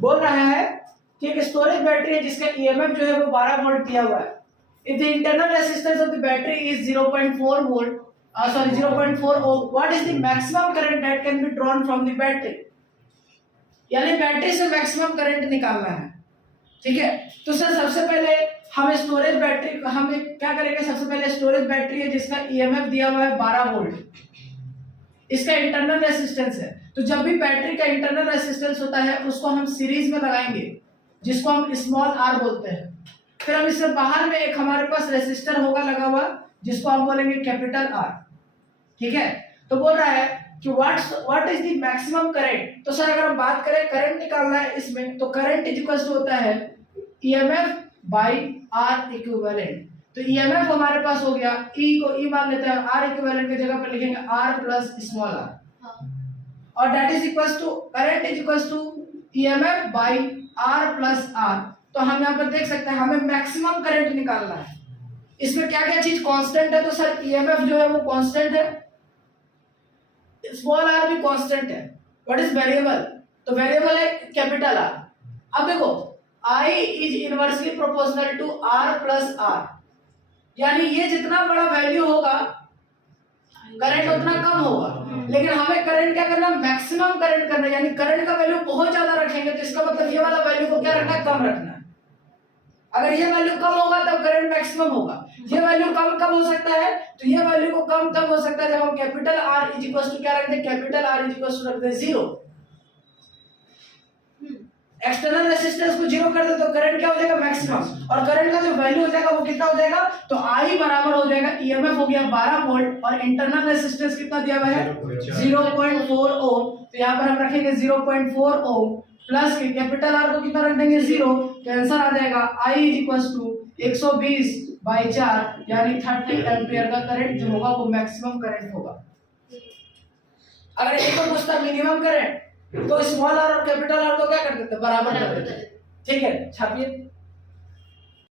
बोल रहा है कि एक स्टोरेज बैटरी है जिसका ईएमएफ जो है वो 12 वोल्ट दिया हुआ है। If the internal resistance of the battery is 0.4 volt, 0.4 ohm, what is the maximum current that can be drawn from the battery. यानी बैटरी से मैक्सिमम करंट निकालना है, ठीक है। तो सर सबसे पहले हम स्टोरेज बैटरी, हम क्या करेंगे, सबसे पहले स्टोरेज बैटरी है जिसका ईएमएफ दिया हुआ है 12 वोल्ट, इसका इंटरनल रेजिस्टेंस है। तो जब भी बैटरी का इंटरनल रेजिस्टेंस होता है उसको हम सीरीज में लगाएंगे, जिसको हम स्मॉल आर बोलते हैं। फिर हम इससे बाहर में एक हमारे पास रेजिस्टर होगा लगा हुआ, जिसको हम बोलेंगे कैपिटल आर, ठीक है। तो बोल रहा है कि what is the maximum current. तो सर अगर हम बात करें करंट निकालना है इसमें, तो करंट इक्वल टू होता है ईएमएफ बाई आर इक्विवेलेंट। तो ईएमएफ हमारे पास हो गया, ई को ई मान लेते हैं, आर इक्विवेलेंट की जगह पर लिखेंगे आर प्लस स्मॉल आर, और that is equal to current is equal to EMF by R plus R. तो हम यहाँ पर देख सकते हैं हमें मैक्सिमम करंट निकालना है। इसमें क्या क्या चीज कांस्टेंट है, तो सर ईएमएफ जो है वो कांस्टेंट है, स्मॉल आर भी कांस्टेंट है। व्हाट इज वेरिएबल, तो वेरिएबल है कैपिटल आर। अब देखो I is inversely proportional to R plus R, यानी ये जितना बड़ा वैल्यू होगा करंट उतना कम होगा। लेकिन हमें करंट क्या करना, मैक्सिमम करंट करना है, यानी करंट का वैल्यू बहुत ज्यादा रखेंगे तो इसका मतलब ये वाला वैल्यू को क्या रखना है, कम रखना है। अगर ये वैल्यू कम होगा तब करंट मैक्सिमम होगा। ये वैल्यू कम हो सकता है, तो ये वैल्यू को कम तब हो सकता है जब हम capital R is equal to क्या रखते हैं, capital R is equal to रखते हैं 0। एक्सटर्नल रेजिस्टेंस को 0 कर दे तो करंट क्या हो जाएगा, मैक्सिमम। और करंट का जो वैल्यू हो जाएगा वो कितना हो जाएगा, तो I बराबर हो जाएगा ईएमएफ हो गया 12 वोल्ट और इंटरनल रेजिस्टेंस कितना दिया हुआ है 0.4 ओम। तो यहाँ पर हम रखेंगे 0.4 ओम प्लस कैपिटल आर को कितना रख देंगे 0, तो आंसर आ जाएगा I इज इक्वल टू 120/4, यानी 30 एम्पियर का करंट जो होगा वो मैक्सिमम करंट होगा। अगर एक को पूछता मिनिमम करंट तो स्मॉल आर और कैपिटल आर को क्या कर देते हैं, बराबर कर देते हैं, ठीक है। छापिए।